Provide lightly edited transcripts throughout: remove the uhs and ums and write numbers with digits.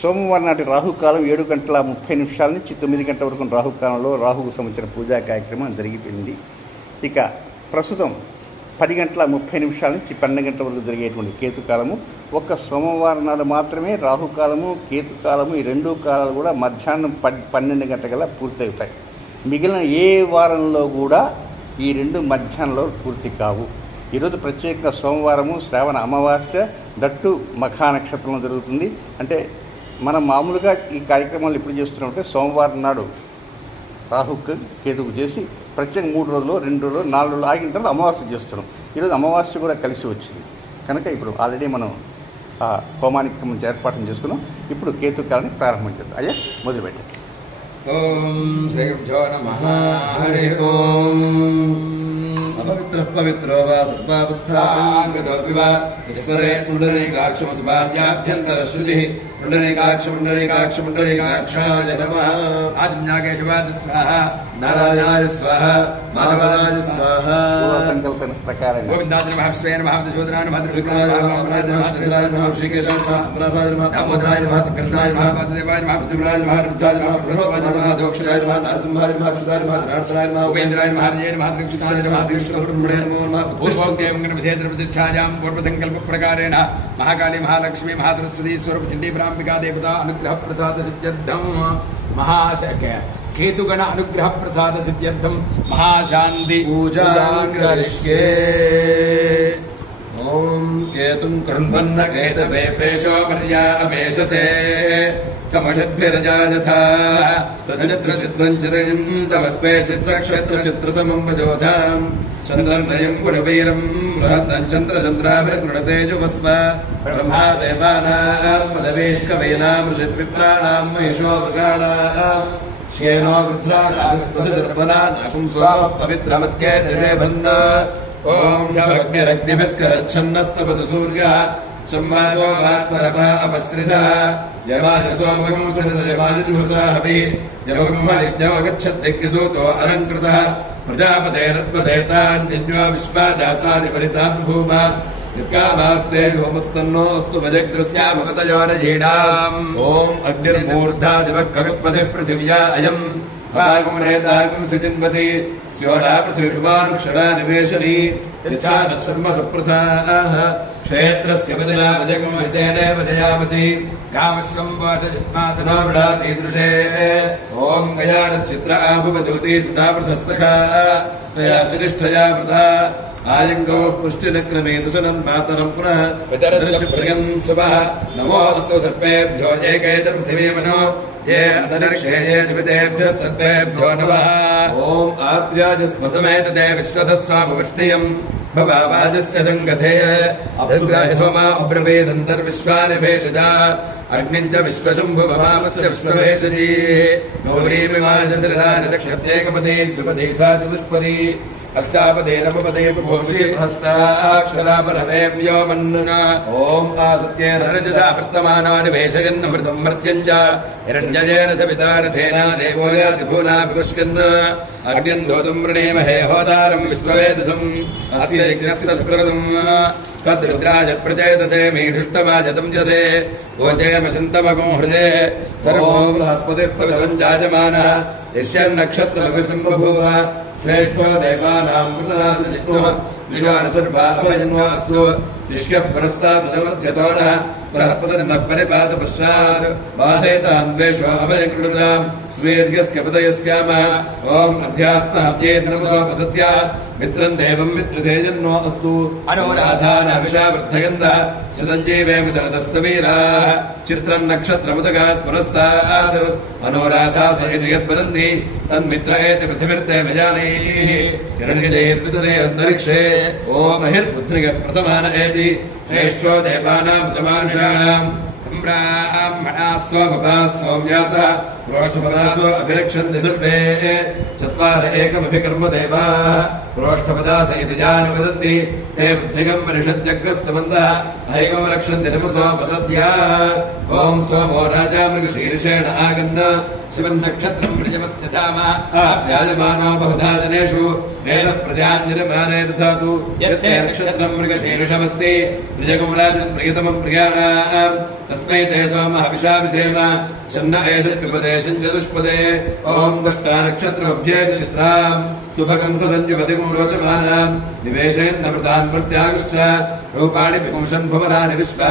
సోమవారం నాటి రాహుకాలం 7:30 నుంచి 9 గంటల వరకు రాహుకాలంలో రాహుకు సంబంధించిన పూజా కార్యక్రమం జరిగిపోయింది. ఇక ప్రస్తుతం 10:30 నుంచి 12 గంటల వరకు జరిగేటువంటి కేతుకాలము ఒక్క సోమవారం నాడు మాత్రమే రాహుకాలము కేతుకాలము ఈ రెండు కాలాలు కూడా మధ్యాహ్నం 12 గంటల పూర్తవుతాయి. మిగిలిన ఏ వారంలో కూడా ఈ రెండు మధ్యాహ్నంలో పూర్తి కావు. ఈరోజు ప్రత్యేకంగా సోమవారము శ్రావణ అమావాస్య దట్టు మఖా నక్షత్రంలో జరుగుతుంది. అంటే మనం మామూలుగా ఈ కార్యక్రమాలు ఎప్పుడు చేస్తున్నామంటే సోమవారం నాడు రాహుకు కేతుకు చేసి ప్రత్యేక 3 రోజులు 2 రోజులు 4 రోజులు ఆగిన తర్వాత అమావాస్య చేస్తున్నాం. ఈరోజు అమావాస్య కూడా కలిసి వచ్చింది కనుక ఇప్పుడు ఆల్రెడీ మనం హోమానికి మంచి ఏర్పాట్లు చేసుకున్నాం. ఇప్పుడు కేతుకాలాన్ని ప్రారంభం చేద్దాం. అయ్యా మొదలుపెట్టాం. ఓం శ్రీ గురుభ్యో నమః. హరి ఓం. అపవిత్రః పవిత్రో వా సర్వావస్థాగతోపి వా ఈశ్వరే పుండరీకాక్షమసుభాభ్యంతరశ్రుతిః పుండరీకాక్ష నమః. ఆదిన్యాకేశవాయ స్వాహా నారాయణాయ స్వాహా మాధవాయ స్వాహా. సంకల్పన ప్రకారం గోవిందాయ నమః శ్రీ నమః శోధనాయ నమః త్రివిక్రమాయ నమః శ్రీరాయ నమః శ్రీకేశాయ నమః ప్రభాయ నమః దామోదరాయ నమః కృష్ణాయ నమః వాసుదేవాయ నమః పృథ్వీరాయ నమః రుద్రాయ నమః బృహస్పతాయ నమః దోక్షరాయ నమః నరసింహాయ నమః అచ్యుతాయ నమః నరసరాయ నమః ఉపేంద్రాయ నమః హరియ నమః త్రిక్షితాయ నమః త్రిష్ణుబ్రహ్మణ్య నమః పుష్పోక్తేంగనవిశేష ప్రతిష్ఠాయాం పూర్వసంకల్ప ప్రకారేణ మహాకాళీ మహాలక్ష్మీ మహాసరస్వతీ స్వరూప చండీప్రాంబికా దేవతా అనుగ్రహ ప్రసాద సిద్ధ్యర్థం మహాశక కేతుగణ అనుగ్రహ ప్రసాద సిద్ధ్యర్థం మహాశాంతి పూజాం కరిష్యే. ఓం కేతుం కర్మన్న కేతవే పేషో మర్యా అవేశసే సమషద్భిరజాయథా సచిత్ర చిత్రం చిరయం తమస్మే చిత్రక్షేత్ర చిత్రతమం వజోధాం చంద్రనయం పురవీరం బృహద్దం చంద్రచంద్రాభిర్గృణతేజుమస్వ బ్రహ్మా దేవానాం పదవే కవీనాం ఋషిద్విప్రాణాం మహిషో మృగాణాం శ్యేనో వృద్ధ్రానాగస్వతిర్పనా నాకుం స్వామ పవిత్రమత్యే దివేభన్న. ఓం శవగ్నిరగ్నిభిస్కరచ్ఛన్నస్తపతు సూర్యః సంవాదో వాత్మరపా అపశ్రితః యమాయ సోమగం సురజయమాజుహృతాహపి యమగచ్చద్దిగ్దూతో అలంకృతః ప్రజాపతేరత్వదేతాన్యన్యో విశ్వాజాతాని పరితాం భూమ నిర్కామాస్తే హోమస్తన్నో అస్తు వజగ్రస్యామపతయోరజీడాం. ఓం అగ్నిర్మూర్ధాదివః ఖగత్పతిః పృథివ్యా అయం పాగమనేతాగం సుజిన్వతి స్యోరా పృథివిమానుక్షరా నివేశనీ యచ్ఛాన శర్మ సుప్రథాః క్షేత్రస్య బదలా వజగం హితేనేవ జయామసి కామశ్వం వాచజిత్మాతనో విడాతి దృశే. ఓం గయానశ్చిత్ర ఆభువదూతి సదా పృథస్సఖా తయా శిరిష్ఠయా వృథా ఆయంగో పుష్టినక్రమే దుసనం మాతరం పునః ప్రియం శుభః. నమోస్తు సర్పేభ్యో ఏకైత పృథివీమనో ये अंतरिक्षे ये निमितेभ्यः सर्वेभ्यो नमः. ओम आद्याजस्मसमेत दे विश्वदस्वामवृष्टियम् भवावाजस्य संगते अभ्राय सोमा अब्रवेदन्तर्विश्वानि भेषजा अग्निं च विश्वशम्भुभवामस्य विश्वभेषजी गौरीमिमाजसृधानि दक्षत्येकपदे द्विपदे सा चतुष्पदी अष्टापदे नवपदे पुभोषि हस्ताक्षरा परमें व्योमन्नुना. ओम आसत्येन रजसा वर्तमानानि भेषयन्नमृतं मर्त्यं च हिरण्यजेन सविता रथेना देवो याति भूनाभिपुष्कन् अग्निं दोतुं वृणीमहे होतारं विश्ववेदसम् अस्य यज्ञस्य सुकृतम् तद्रुद्राज प्रचेतसे मीढुष्टमाजतं जसे ओचेम चिन्तमगो हृदे सर्वो बृहस्पतिः पवित्रं जायमानः तिष्यन्नक्षत्रमभिसम्बभूव श्रेष्ठो देवानां मृतराजजिष्णुः विश्वानसर्वाभयन्वास्तु तिष्यः पुरस्तादमध्यतो नः बृहस्पतिर्नः परिपात पश्चात् बाधेतान्वेषो अभयकृताम् स्वीर्यस्य पदयस्याम. ओम अध्यास्तः नमसोपसद्य मित्रं देवं मित्रतेजन्नो अस्तु अनुराधानाभिषा वर्धयन्तः शतञ्जीवेम शरदः सवीराः चित्रं नक्षत्रमुदगात् पुरस्तात् अनुराधा सहित यद्वदन्ति तन्मित्र एति पृथिवीर्ते मजानीः हिरण्यजयद्विदधेरन्तरिक्षे. ओम महिर्पुत्रिकः प्रथमान एति श्रेष्ठो देवानां तमानुषाणाम् ब्राह्मणा स्वमपा सोम्यासः प्रोष्ठपदासु अभिरक्षन्ति सर्वे चत्वार एकमभिकर्म देवाः प्रोष्ठपदास इति जानुवदन्ति ते बुद्धिगम् परिषद्यग्रस्तवन्तः ऐकम् रक्षन्ति नमसोपसद्या ॐ सोमो राजा मृगशीर्षेण आगन्द शिवम् नक्षत्रम् प्रियमस्य धाम आप्यायमानो बहुधा जनेषु वेदः प्रजान्यमाने दधातु यत्ते नक्षत्रम् मृगशीर्षमस्ति प्रियगम् राजन् प्रियतमम् प्रियाणाम् तस्मै ते सोमः विशाविधेम शन्न एतत्पिबते शञ्चतुष्पदे ॐ दष्टा नक्षत्रमभ्येति चित्राम् सुभगम् ससञ्जुपतिगम् रोचमानाम् निवेशयन्नमृतान् प्रत्यागश्च रूपाणि विपुंसन् भुवनानि विश्वा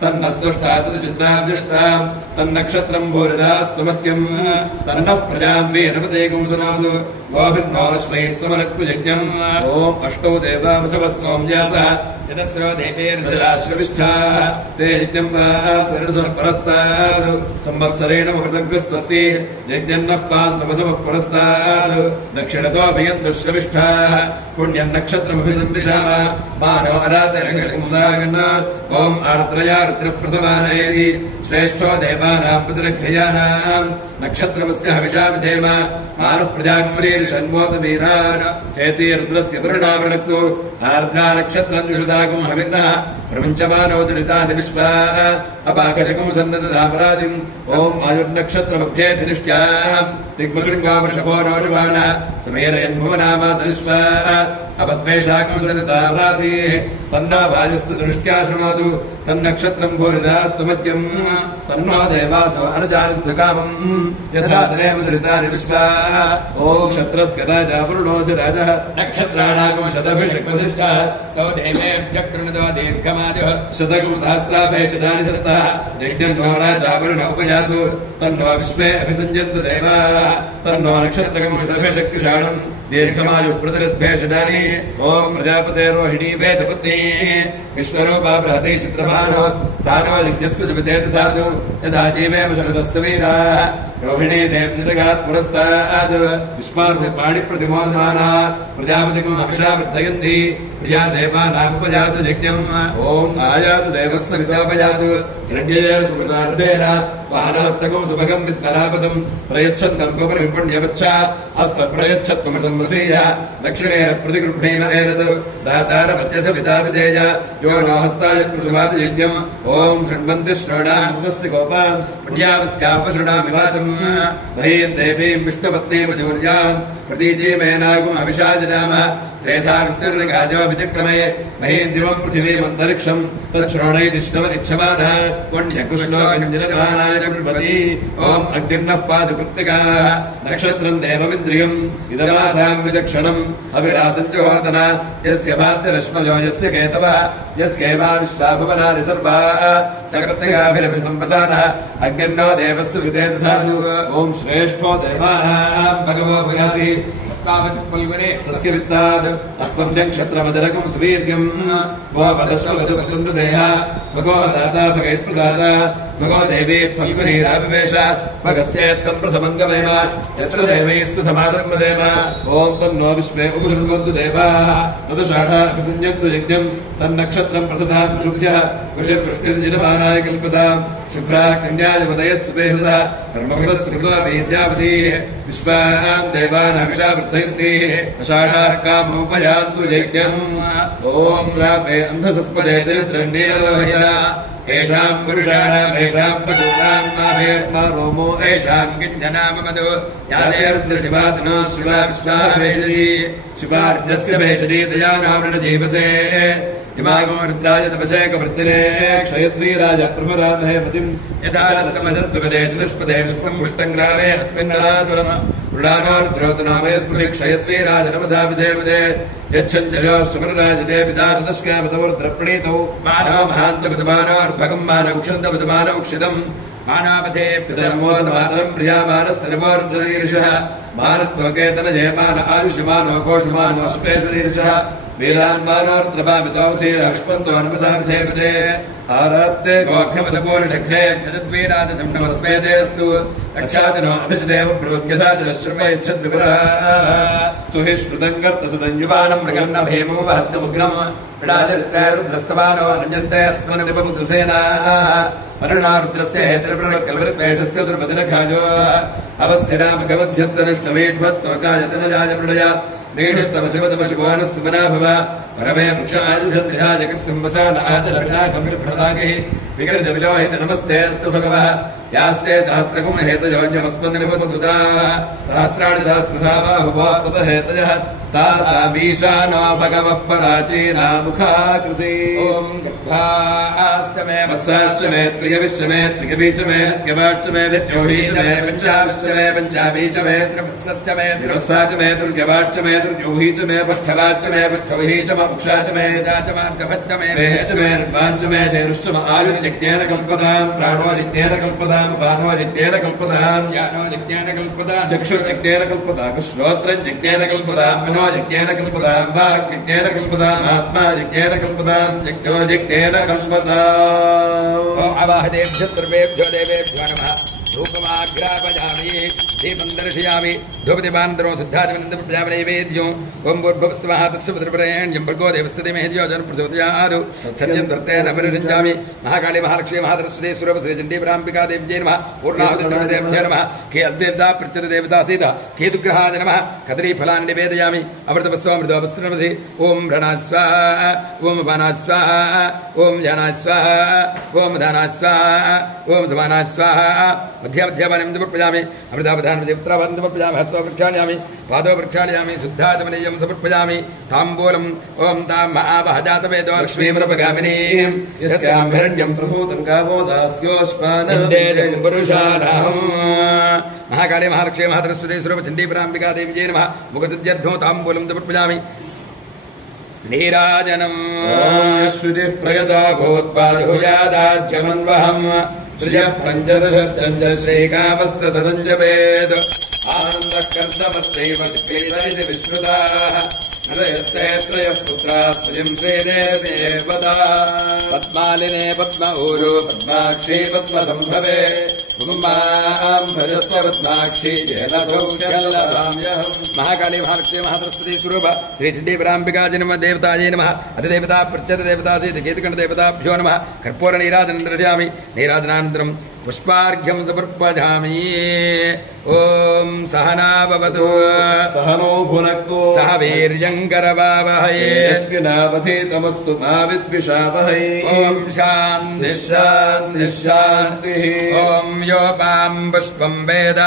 तन्नस्तुष्टा तद्चित्राभ्यष्टाम् तन्नक्षत्रम् भूरिदास्तु मत्यम् तन्नः प्रजाम् वीरपतेकम् सुनोतु गोभिर्नोऽश्वैः समरक्तुयज्ञम् ॐ अष्टौ देवावसवः सोम्यासः चतस्रो देवेर्दराश्रविष्ठाः ते यज्ञम् परस्तात् संवत्सरेण मकृतग्रस्वस्ति यज्ञन्नः पान्तमसवः पुरस्तात् दक्षिणतोऽभियन्तु श्रविष्ठाः पुण्यम् नक्षत्रमभिसंविशाम मानो अरातरकलिंसागन् ॐ आर्द्रया रुद्रः प्रथमानयति श्रेष्ठो देवानाम् पितृक्रियाणाम् नक्षत्रमस्य हविषाविधेम मानः प्रजागम्रीर्षण्मोदवीरान् हेति रुद्रस्य परिणामणक्तु आर्द्रा नक्षत्रम् विषदागम् हविन्नः प्रपञ्चमानो दुरितानि विश्वा अपाकशकम् सन्नतदापराधिम् ॐ आयुर्नक्षत्रमध्येति निष्ट्याम् दिग्मशृङ्गावृषभोरोरुवाण समेरयन्भुवनामातरिष्वा अपद्वेषाकम् सन्नतापराधिः तन्नो वायुस्तु दृष्ट्या शृणोतु तन्नक्षत्रम् भूरिदास्तु मध्यम् तन्नो देवासो अनुजानन्दकामम् यथा तदेव दुरितानि विश्वा ॐ क्षत्रस्य राजा वरुणोऽधि राजः नक्षत्राणागम् शतभिषक्वसिश्च तौ देवेभ्यः कृणुतो दीर्घमायुः शतकम् सहस्राभेषजानि सत्तः यज्ञन्नो राजा वरुण उपयातु तन्नो विश्वे अभिसञ्जन्तु देवाः तन्नो नक्षत्रकम् शतभिषक्विषाणम् दीर्घमायुः प्रतिरद्भेषजानि ॐ प्रजापतेर्रोहिणी वेदपत्नीः विश्वरूपा बृहती चित्रभानो सानो यज्ञस्तु जपिते ददातु यथा जीवेम शरदस्य वीराः रोहिणी देवनिदगात् पुरस्तात् विश्वार्पाणिप्रतिमोदमाना प्रजापतिकम् अभिषावर्धयन्ति प्रिया देवानामुपजातु यज्ञम् ॐ आयातु देवस्य विदोपयातु हिरण्येन सुमृतार्थेन वाहनहस्तकम् सुभगम् विद्मरापसम् प्रयच्छन्नम्बपरिम् पुण्यवच्छ हस्तप्रयच्छत्वमृतम् वसीय दक्षिणेन प्रतिगृह्णेन एतत् दातारमत्यस पिता विधेय यो नो हस्ताय कुसुमाति यज्ञम् ॐ शृण्वन्ति श्रवणामुखस्य गोपान् पुण्यावस्यापशृणामि वाचम् महीम् देवीम् विष्णुपत्नीम् चौर्याम् प्रतीचीमेनागुम् अभिषाजनाम त्रेधा विष्णुर्गाजो विचक्रमे महीम् दिवम् पृथिवीमन्तरिक्षम् तच्छ्रोणैति श्रवतिक्षमानः पुण्यकृष्णोऽञ्जनमानाय प्रपति ॐ अग्निर्नः पातु कृत्तिकाः नक्षत्रम् देवमिन्द्रियम् इदमासाम् विचक्षणम् अविरासञ्जोहतन यस्य भान्तिरश्मयो यस्य केतवः यस्यैवा विश्वाभुवनानि सर्वाः सकृत्तिकाभिरभिसम्पसानः अग्निर्नो देवस्य विदे दधातु ॐ श्रेष्ठो देवानाम् भगवो भूयासि तस्य वित्तात् अस्मभ्यम् क्षत्रमदरकम् सुवीर्यम् वो पदश्वगजुपसुन्दुदेह भगो दाता भगैत्प्रदाता भगो देवी फल्गुनीरापिवेश भगस्येत्तम् प्रसमङ्गमेव यत्र देवैः सुधमादम्बदेव ॐ तन्नो विश्वे उपशृण्वन्तु देवाः तदुषाढा अभिसञ्जन्तु यज्ञम् तन्नक्षत्रम् प्रसदाम् शुभ्यः वृषिर्वृष्टिर्जिनमानाय कल्पताम् शुभ्रा कन्यायपदयः सुपेहृतः धर्मभृतस्य कृता वीर्यावतीः विश्वान् देवानाभिषावर्धयन्ति अषाढाः कामोपयान्तु यज्ञम् ॐ प्रापे अन्धसस्पदे दरिद्रण्येलोहिता येषाम् पुरुषाणाम् येषाम् पशूनाम् नाभेर्मा रोमो येषाम् किञ्जनाममदो यादेर्द्रशिवातनो शिवा विश्वाभेषणी शिवार्ध्यस्य भेषणी दयानावृणजीवसे इमागो रुद्राय तपसे कवृत्तिरे क्षयद्वीराय प्रभरामहे पतिम् यथा समदत्पदे चतुष्पदे विश्वम्पुष्टङ्ग्रामे अस्मिन्नरातुरम् रुडानो रुद्रोतनामे स्मृति क्षयद्वीराय नमसा विधेमदे यच्छञ्चलोष्टमरराजते पितातस्कामतवरुद्रप्रणीतौ मानव महान्तपतमानोर्भगम् मानवक्षन्तपतमानवक्षितम् मानापथे पितरमोदमातरम् प्रियामानस्तनवोरुद्रनीर्षः मानस्तोकेतन जयमान आयुष्यमानो घोषमानो अश्वेश्वरीर्षः वीरान्मानोर्द्रपामितोऽवधीरक्ष्पन्तोऽनुपसारथेपदे आरात्ते गोख्यमतपूर्णशक्रे क्षतद्वीराजसम्नमस्वेदेस्तु रक्षाजनो अधजदेव प्रोद्यसाजनश्रमयच्छद्विपुरः स्तु हि श्रुतम् कर्तसुतञ्जुवानम् मृगम् न भीमो वहत्तमुग्रम् विडाजरुद्रस्तवानो रञ्जन्ते स्मरनिपमुद्रसेनाः अरुणारुद्रस्य हेतरप्रणकल्पद्वेषस्य दुर्मदनखाजो अवस्थिरा भगवद्भ्यस्तनिष्ठमेध्वस्तोकायतनजाजमृडया नीडुष्टमशिवतमशिवानस्मना भव परमे वृक्षायुधन्ध्याजकृत्युम्बसानाजलविनाकमिप्रदागैः विगलितविलोहित नमस्ते अस्तु भगवः यास्ते सहस्रगुणहेतजोऽन्यमस्मन्निपतुता सहस्राणि सहस्रधा बाहुभोस्तपहेतजः तासामीशानो भगवः पराचीना मुखाकृति ॐ गर्भाश्च मे वत्साश्च मे त्रियविश्च मे त्रियबीच मे त्यवाच्च मे विद्योहीच मे पञ्चाविश्च मे पञ्चाबीच मे त्रिवत्सश्च मे त्रिवत्साच मे दुर्यवाच्च मे दुर्योहीच मे पष्ठवाच्च मे पष्ठवहीच मुक्षाच मे जाचमार्गभच्च मे वेहच मे निर्वाञ्च मे धेनुश्च म आयुर्यज्ञेन कल्पताम् प्राणो यज्ञेन कल्पताम् पानो यज्ञेन कल्पताम् ज्ञानो यज्ञेन कल्पताम् चक्षुर्यज्ञेन कल्पताम् श्रोत्रम् यज्ञेन कल्पताम् मनो यज्ञेन कल्पताम् वाक् यज्ञेन कल्पताम् आत्मा यज्ञेन कल्पताम् यज्ञो यज्ञेन कल्पताम् अवाहदेभ्यः सर्वेभ्यो देवेभ्यो नमः धूपमाग्रापयामि दीपं दर्शयामि धूपदीपानन्तरो शुद्धाचमनन्दप्रजापनैवेद्यो ॐ भूर्भुवस्सवः तत्सवितुर्वरेण्यं भर्गो देवस्य धीमहि धियो यो नः प्रचोदयात् सत्यं दत्तेन परिरञ्जामि महाकाली महालक्ष्मी महासरस्वती सुरभद्रचण्डीपराम्बिका देव्यै नमः पूर्णाहुतिदेव्यै नमः के अद्वैता प्रत्यदेवता सीता केतुग्रहाय नमः कदलीफलानि निवेदयामि अमृतवस्त्वामृतवस्त्रमसि ॐ ह्रणाय स्वाहा ॐ अपानाय स्वाहा ॐ ध्यानाय स्वाहा ॐ धानाय स्वाहा ॐ समानाय स्वाहा मध्यामध्यापानं समर्पयामि अमृतावधानमदेवत्रावधानं समर्पयामि हस्तो प्रक्षालयामि पादो प्रक्षालयामि शुद्धाचमनीयं समर्पयामि ताम्बूलम् ॐ ताम् आवहजातवेदो लक्ष्मीमृपगामिनीं यस्यां हिरण्यं प्रभूतं गावो दास्योष्पानन्देजं पुरुषाणाम् महाकाली महालक्ष्मी महासरस्वती सुरभचण्डीपराम्बिका देव्यै नमः मुखशुद्ध्यर्थो ताम्बूलं समर्पयामि नीराजनम् श्रुतिः प्रयतो भूत्पादुयादाज्यमन्वहम् श्रियः पञ्चदशर्चञ्च श्रीकामस्य तदञ्जपेद आनन्दः कर्दमश्चैव दिक्पीतैः विश्रुताः हृदयस्ते त्रयः पुत्राः श्रियं श्रीदेवदेवता पद्मालिने पद्मऊरो पद्माक्षी पद्मसम्भवे मां भजस्व पद्माक्षी येन सौख्यलताम्यहम् महाकाली महालक्ष्मी महासरस्वती स्वरूप श्रीचण्डीपराम्बिका नमः देवतायै नमः अधिदेवता प्रत्यदेवता केतुकण्ठदेवताभ्यो नमः कर्पूरनीराजनं दर्शयामि नीराजनानन्तरं पुष्पार्घ्यं समर्पयामि ॐ सहना भवतु सहनो भुनक्तु सह वीर्यं करवावहै यस्मिनावधीतमस्तु मा विद्विषावहै ॐ शान्तिः शान्तिः शान्तिः ॐ योपां पुष्पं वेद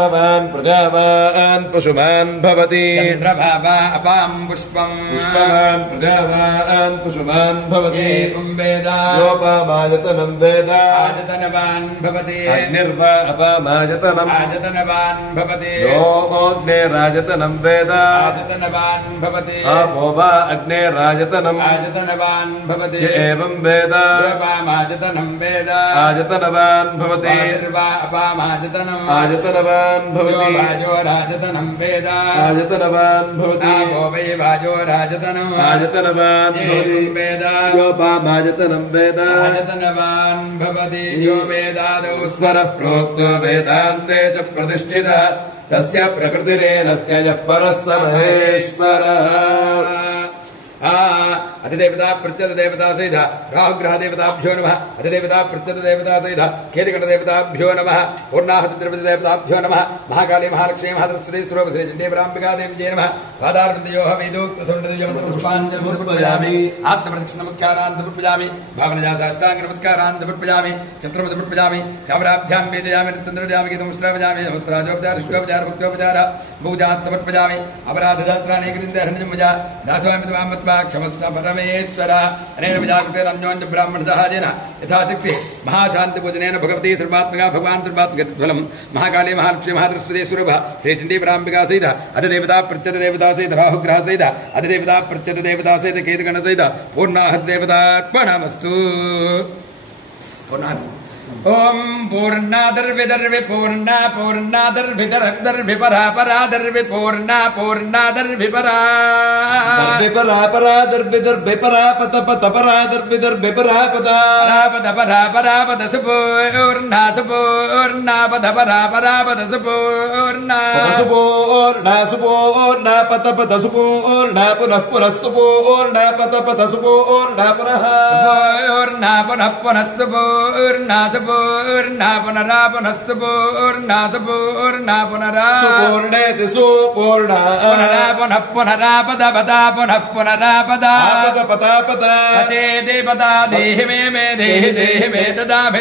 पुष्पवान् प्रजावान् पशुमान् भवति चन्द्रभावा अपां पुष्पं पुष्पवान् प्रजावान् पशुमान् भवति एवं वेद योपामायतनं वेद आयतनवान् भवति अग्निर्वा अपामायतनम् आयतनवान् भवति यो अग्नेरायतनं वेद आयतनवान् भवति आपो वा अग्नेरायतनम् आयतनवान् भवति य एवं वेद योपामायतनं वेद आयतनवान् भवति वायुर्वा अपामायतनम् आयतनवान् यो भवति वायोरायतनं वेद आयतनवान् भवति आपो वै वायोरायतनम् आयतनवान् भवति एवं वेद योपामायतनं वेद आयतनवान् भवति यो वेदादौ स्वरः प्रोक्तो वेदान्ते च प्रतिष्ठितः तस्य प्रकृतिरेनस्य यः परः स महेश्वरः अधिदेवता प्रत्यदेवता सहित राहुग्रहदेवताभ्यो नमः अधिदेवता प्रत्यदेवता सहित केतुकण्ठदेवताभ्यो नमः पूर्णाहुतिदेवताभ्यो नमः महाकाली महालक्ष्मी महासरस्वती स्वरूपश्री चण्डीपराम्बिका देव्यै नमः पादारविन्दयोः वेदोक्तसुन्दरजयं समर्पयामि आत्मप्रदक्षिणनमस्कारान् समर्पयामि भावनया साष्टाङ्गनमस्कारान् समर्पयामि चित्रं समर्पयामि चामराभ्यां वेदयामि चन्द्रयामि गीतं श्रावयामि नमस्त्राजोपचार शुक्लोपचार भक्तोपचार पूजान् समर्पयामि अपराधशास्त्राणि कृतिन्दहरणिजं दासवामि त्वां क्षमस्व परमेश्वर अनेन विजाकृतेरन्योन्य ब्राह्मण सहायेन यथाशक्ति महाशान्तिपूजनेन भगवती सर्वात्मका भगवान् सर्वात्मकत्वलं महाकाली महालक्ष्मी महासरस्वती स्वरूप श्रीचण्डीपराम्बिका सहित अधिदेवता प्रत्यदेवता सहित राहुग्रह सहित अधिदेवता प्रत्यदेवता सहित केतुगण सहित पूर्णाहुतिदेवतार्पणमस्तु पूर्णाहुति ఓం పూర్ణాదర్విదర్వి పూర్ణ పూర్ణాదర్విదర్విపరా పరాదర్వి పూర్ణ పూర్ణాదర్విపరా పరాపరాదర్విదర్విపరాపత పత పరాదర్విదర్విపరాపత పరాపద సుపూర్ణా సుపూర్ణాపద పరాపరాపద సుపూర్ణా సుపూర్ణా పత పత సుపూర్ణా పునః పునః సుపూర్ణా పత పత సుపూర్ణా పునః పునః పునః సుపూర్ణా సుపూర్ణా పునరా పునః సుపూర్ణా సుపూర్ణా పునరా సుపూర్ణేతి సుపూర్ణా పునః పునరాపద పద పునః పునరాపద పతాపత పతే దేవతా దేహి మే దేహి దేహి మే దదామి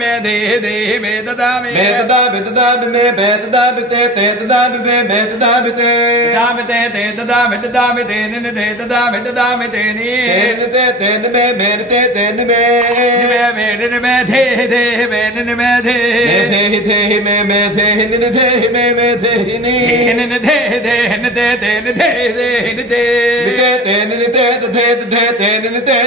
మే దేహి మే దదామి మే దదామి మే దదామి తే దదామి మే దదామి తే దదామి తే నిని తే దదామి తే ని మే నిని మే దేహి దేహి మే నిని మే దేహి దేహి మే నిని దేహి మే దేహి ని నిని దేహి దేహి ని తే తే ని దేహి దేహి ని తే నిని తే నిని తే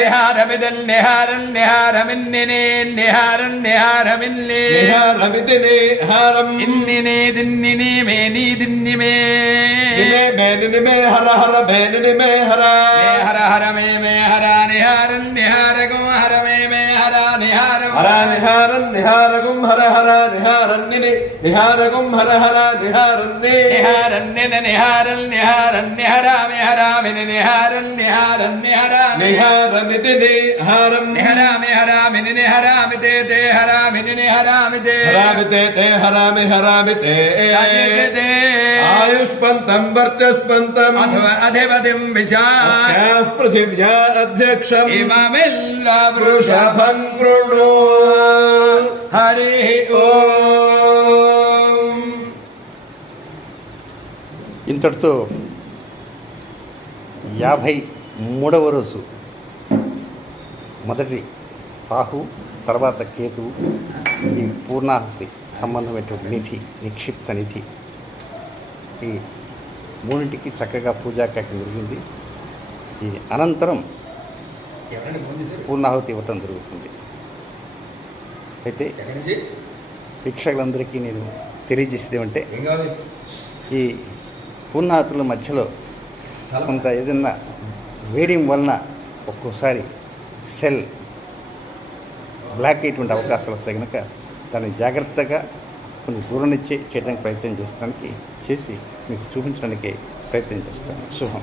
నిహారమిదల్ నిహారమిన్నిని నిహారమిన్ని నిహారమితిని హారం ఇన్నిని దిన్నిని మేని దిన్ని మే మేనిని మే హర హర మేనిని మే హర హర మే హర నిహారగం హర మే హర నిహారం హర నిహారగం హర హర నిహారన్నిని నిహారగం హర హర నిహారన్ని నిహారామి నిహారమితి నిహారం నిహరామి నిహరామి తే హరామి తే హరామి తే ఆయుష్మంతం వర్చస్వంతం అధిపతిం విశా పృథివ్యా అధ్యక్షం ఇమమిల్ల వృషభం కృణు హరి ఓం. ఇంతటితో 53వ రోజు మొదటి రాహు, తర్వాత కేతు, ఈ పూర్ణాహుతి సంబంధమైనటువంటి నిధి, నిక్షిప్త నిధి, ఈ మూడింటికి చక్కగా పూజా కార్యక్రమం జరిగింది. ఈ అనంతరం పూర్ణాహుతి ఇవ్వటం జరుగుతుంది. అయితే వీక్షకులందరికీ నేను తెలియజేసేది ఏమంటే, ఈ పూర్ణాహుతుల మధ్యలో కొంత ఏదన్నా వేడియం వలన ఒక్కోసారి సెల్ బ్లాక్ అయ్యేటువంటి అవకాశాలు వస్తాయి కనుక దాన్ని జాగ్రత్తగా కొన్ని దూరం నుంచి చేయడానికి ప్రయత్నం చేసి మీకు చూపించడానికి ప్రయత్నం చేస్తాను. శుభం.